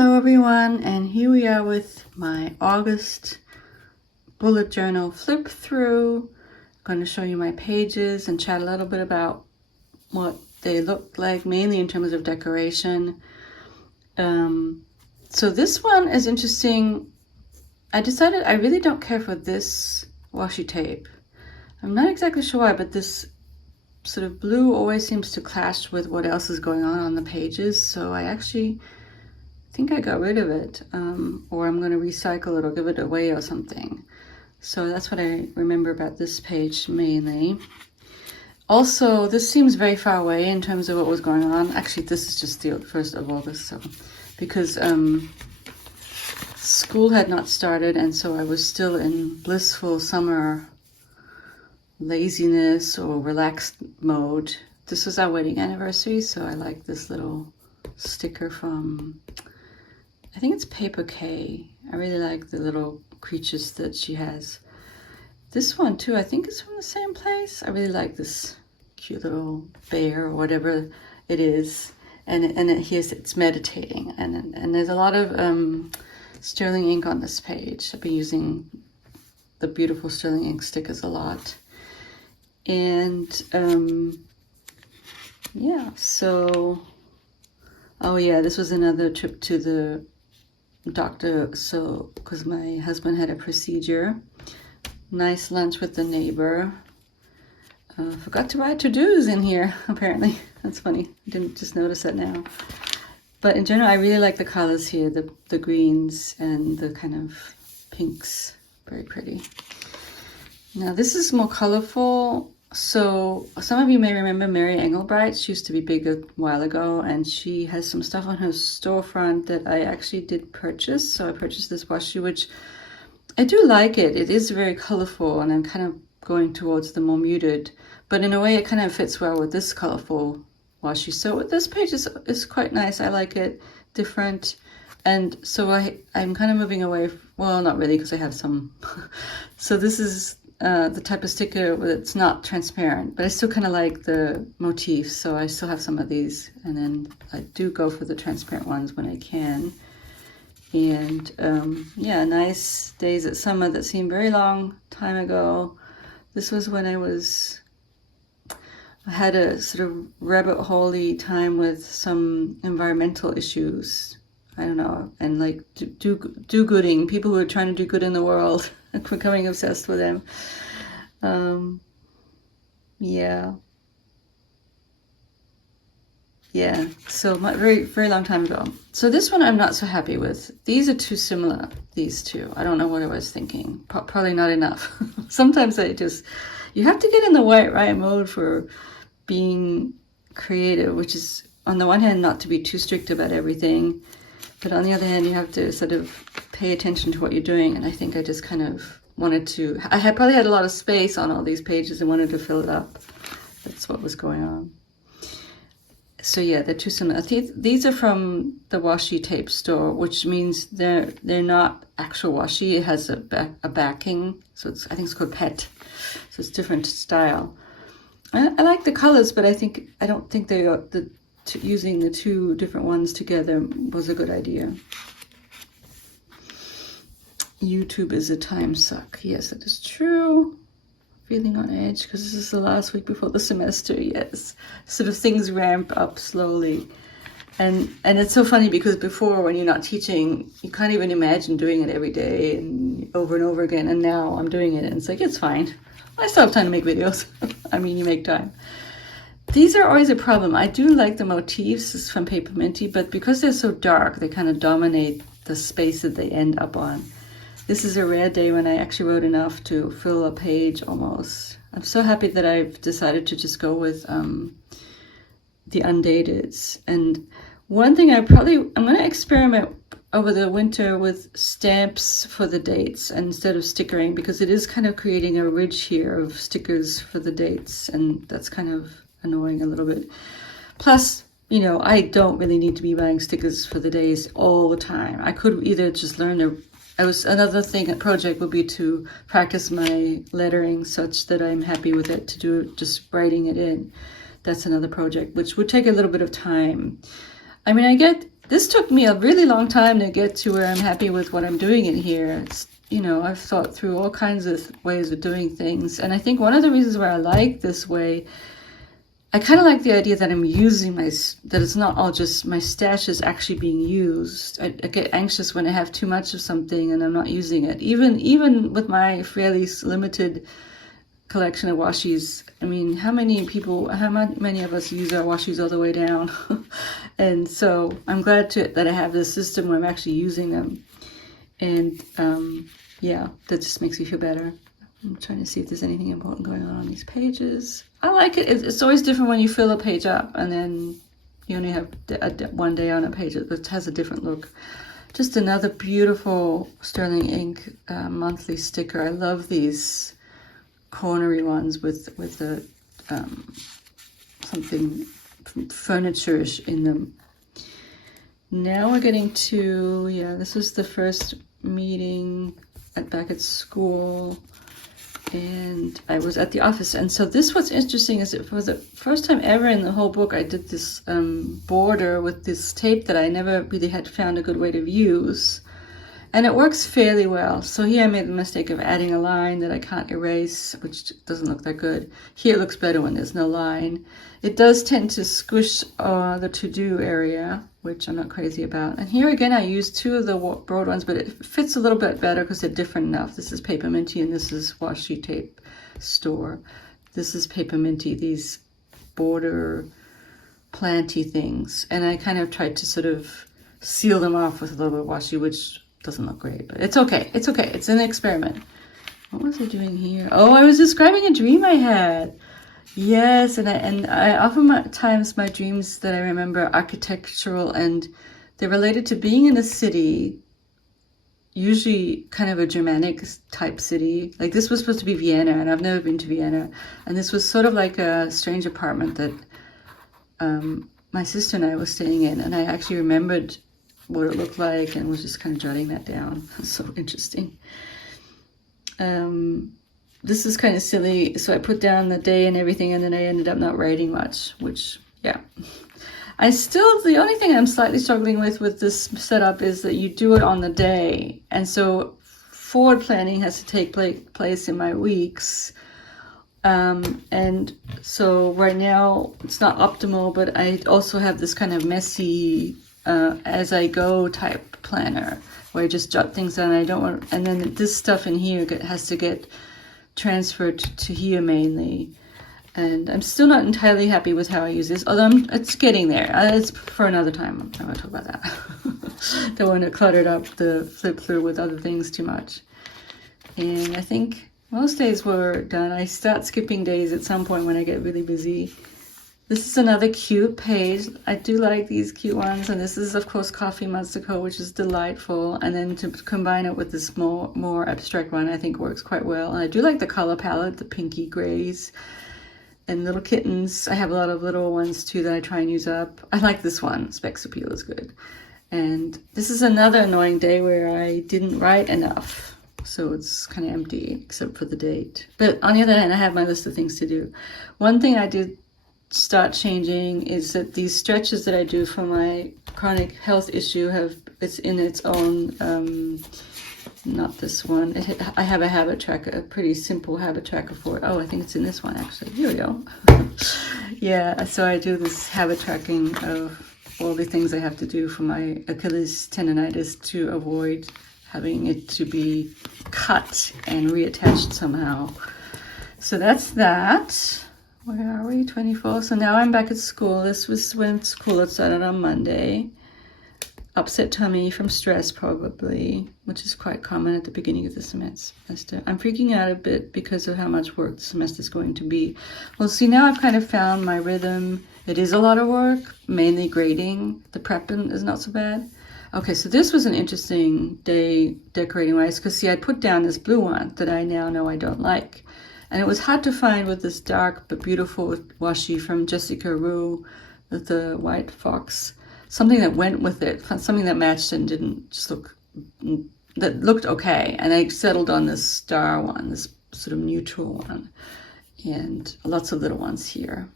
Hello everyone, and here we are with my August bullet journal flip through. I'm going to show you my pages and chat a little bit about what they look like, mainly in terms of decoration. So this one is interesting. I decided I really don't care for this washi tape. I'm not exactly sure why, but this sort of blue always seems to clash with what else is going on the pages, so I actually think I got rid of it, or I'm going to recycle it or give it away or something. So that's what I remember about this page mainly. Also, this seems very far away in terms of what was going on. Actually, this is just the 1st of August, so because school had not started, and so I was still in blissful summer laziness or relaxed mode. This was our wedding anniversary, so I like this little sticker from, I think it's Paper K. I really like the little creatures that she has. This one too, I think is from the same place. I really like this cute little bear or whatever it is. And it's meditating. And there's a lot of sterling ink on this page. I've been using the beautiful sterling ink stickers a lot. And yeah, so, oh yeah, this was another trip to the doctor, so because my husband had a procedure. Nice lunch with the neighbor. Forgot to write to-dos in here, apparently. That's funny. I didn't just notice that now. But in general, I really like the colors here, the greens and the kind of pinks. Very pretty. Now this is more colorful. So some of you may remember Mary Engelbreit. She used to be big a while ago, and she has some stuff on her storefront that I actually did purchase. So I purchased this washi, which I do like it. It is very colorful, and I'm kind of going towards the more muted, but in a way it kind of fits well with this colorful washi. So this page is quite nice. I like it, different. And so I'm kind of moving away, well, not really, because I have some. So this is the type of sticker that's not transparent, but I still kind of like the motif, so I still have some of these, and then I do go for the transparent ones when I can. And yeah, nice days at summer that seemed very long time ago. This was when I had a sort of rabbit hole-y time with some environmental issues. I don't know, and like do-gooding, people who are trying to do good in the world, becoming obsessed with them. Yeah, so very, very long time ago. So this one I'm not so happy with. These are too similar, these two. I don't know what I was thinking. Probably not enough. Sometimes you have to get in the right mode for being creative, which is on the one hand not to be too strict about everything, but on the other hand you have to sort of pay attention to what you're doing. And I think I just kind of wanted to, probably had a lot of space on all these pages and wanted to fill it up. That's what was going on. So yeah, they're too similar. These are from the washi tape store, which means they're not actual washi. It has a backing, so I think it's called PET. So it's different style. I like the colors, but I don't think using the two different ones together was a good idea. YouTube is a time suck. Yes, it is true. Feeling on edge because this is the last week before the semester. Yes, sort of things ramp up slowly, and it's so funny because before, when you're not teaching, you can't even imagine doing it every day and over again, and now I'm doing it and it's like, it's fine. I still have time to make videos. I mean, you make time. These are always a problem. I do like the motifs from Paper Minty, but because they're so dark, they kind of dominate the space that they end up on. This is a rare day when I actually wrote enough to fill a page almost. I'm so happy that I've decided to just go with the undateds. And one thing I'm going to experiment over the winter with stamps for the dates instead of stickering, because it is kind of creating a ridge here of stickers for the dates, and that's kind of annoying a little bit. Plus, you know, I don't really need to be buying stickers for the days all the time. I could either just learn another project would be to practice my lettering such that I'm happy with it, to do just writing it in. That's another project, which would take a little bit of time. I mean, I get This took me a really long time to get to where I'm happy with what I'm doing in here. It's, you know, I've thought through all kinds of ways of doing things. And I think one of the reasons why I like this way, I kind of like the idea that I'm using that it's not all just my stash is actually being used. I get anxious when I have too much of something and I'm not using it. Even with my fairly limited collection of washies, I mean, how many of us use our washies all the way down? And so I'm glad that I have this system where I'm actually using them. And yeah, that just makes me feel better. I'm trying to see if there's anything important going on these pages. I like it. It's always different when you fill a page up and then you only have one day on a page that has a different look. Just another beautiful sterling ink monthly sticker. I love these cornery ones with the something furniture-ish in them. Now we're getting to, yeah, this was the first meeting back at school. And I was at the office. And so this, what's interesting is that for the first time ever in the whole book, I did this border with this tape that I never really had found a good way to use. And it works fairly well. So here I made the mistake of adding a line that I can't erase, which doesn't look that good. Here it looks better when there's no line. It does tend to squish the to-do area, which I'm not crazy about. And here again, I used two of the broad ones, but it fits a little bit better because they're different enough. This is Paper Minty and this is Washi Tape Store. This is Paper Minty, these border planty things. And I kind of tried to sort of seal them off with a little bit of washi, which doesn't look great, but it's okay. It's okay. It's an experiment. What was I doing here? Oh, I was describing a dream I had. Yes, and I oftentimes my dreams that I remember are architectural and they're related to being in a city, usually kind of a Germanic type city. Like this was supposed to be Vienna, and I've never been to Vienna. And this was sort of like a strange apartment that my sister and I were staying in, and I actually remembered what it looked like and was just kind of jotting that down. So interesting. This is kind of silly. So I put down the day and everything, and then I ended up not writing much, which, yeah. The only thing I'm slightly struggling with this setup is that you do it on the day. And so forward planning has to take place in my weeks. And so right now it's not optimal, but I also have this kind of messy as I go type planner where I just jot things down. And then this stuff in here has to get transferred to here mainly. And I'm still not entirely happy with how I use this, although it's getting there. It's for another time. I'm not going to talk about that. Don't want to clutter up the flip through with other things too much. And I think most days were done. I start skipping days at some point when I get really busy. This is another cute page. I do like these cute ones. And this is, of course, Coffee Monster Co., which is delightful. And then to combine it with this more abstract one, I think works quite well. And I do like the color palette, the pinky grays and little kittens. I have a lot of little ones, too, that I try and use up. I like this one. Specs Appeal is good. And this is another annoying day where I didn't write enough. So it's kind of empty, except for the date. But on the other hand, I have my list of things to do. One thing I did start changing is that these stretches that I do for my chronic health issue it's in its own, not this one. I have a habit tracker, a pretty simple habit tracker for it. Oh, I think it's in this one actually. Here we go. Yeah, so I do this habit tracking of all the things I have to do for my Achilles tendonitis to avoid having it to be cut and reattached somehow. So that's that. Where are we? 24. So now I'm back at school. This was when school had started on Monday. Upset tummy from stress probably, which is quite common at the beginning of the semester. I'm freaking out a bit because of how much work the semester is going to be. Well, see, now I've kind of found my rhythm. It is a lot of work, mainly grading. The prepping is not so bad. Okay, so this was an interesting day decorating-wise because, see, I put down this blue one that I now know I don't like. And it was hard to find with this dark but beautiful washi from Jessica Rue with the white fox. Something that went with it, something that matched and didn't just that looked okay. And I settled on this star one, this sort of neutral one. And lots of little ones here.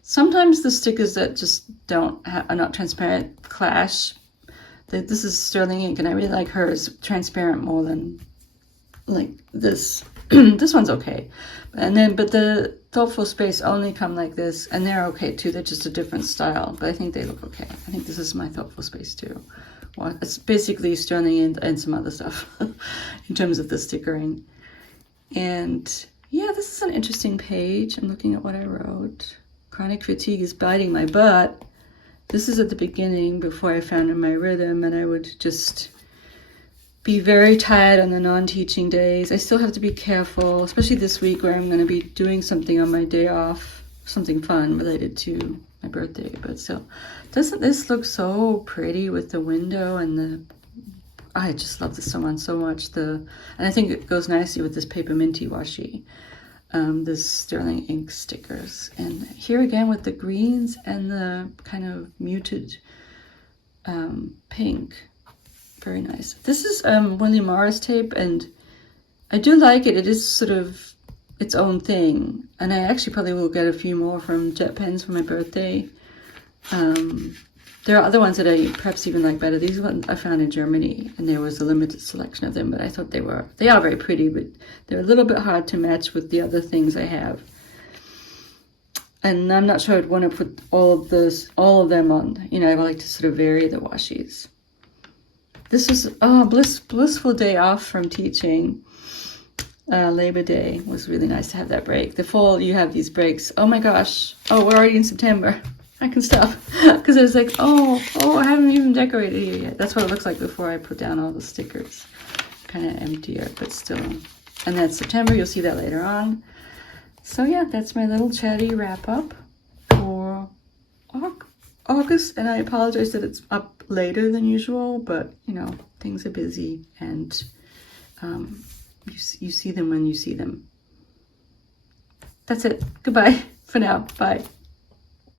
Sometimes the stickers that just are not transparent clash. This is sterling ink, and I really like hers transparent more than like this. This one's okay. But the Thoughtful Space only come like this, and they're okay too. They're just a different style, but I think they look okay. I think this is my Thoughtful Space too. Well, it's basically sterling and some other stuff in terms of the stickering. And yeah, this is an interesting page. I'm looking at what I wrote. Chronic fatigue is biting my butt. This is at the beginning before I found my rhythm, and I would just be very tired on the non-teaching days. I still have to be careful, especially this week where I'm going to be doing something on my day off, something fun related to my birthday. But still, doesn't this look so pretty with the window and I just love this one so much. And I think it goes nicely with this paper minty washi, this sterling ink stickers. And here again with the greens and the kind of muted pink. Very nice. This is William Morris tape, and I do like it. It is sort of its own thing, and I actually probably will get a few more from Jet Pens for my birthday. There are other ones that I perhaps even like better. These ones I found in Germany, and there was a limited selection of them, but I thought they are very pretty, but they're a little bit hard to match with the other things I have. And I'm not sure I'd want to put all of them on. You know, I like to sort of vary the washies. This is blissful day off from teaching. Labor Day was really nice to have that break. The fall, you have these breaks. Oh my gosh. Oh, we're already in September. I can stop. Because I was like, oh, I haven't even decorated here yet. That's what it looks like before I put down all the stickers. Kind of emptier, but still. And that's September. You'll see that later on. So yeah, that's my little chatty wrap up for August, and I apologize that it's up later than usual, but you know, things are busy, and you see them when you see them. That's it. Goodbye for now. Bye.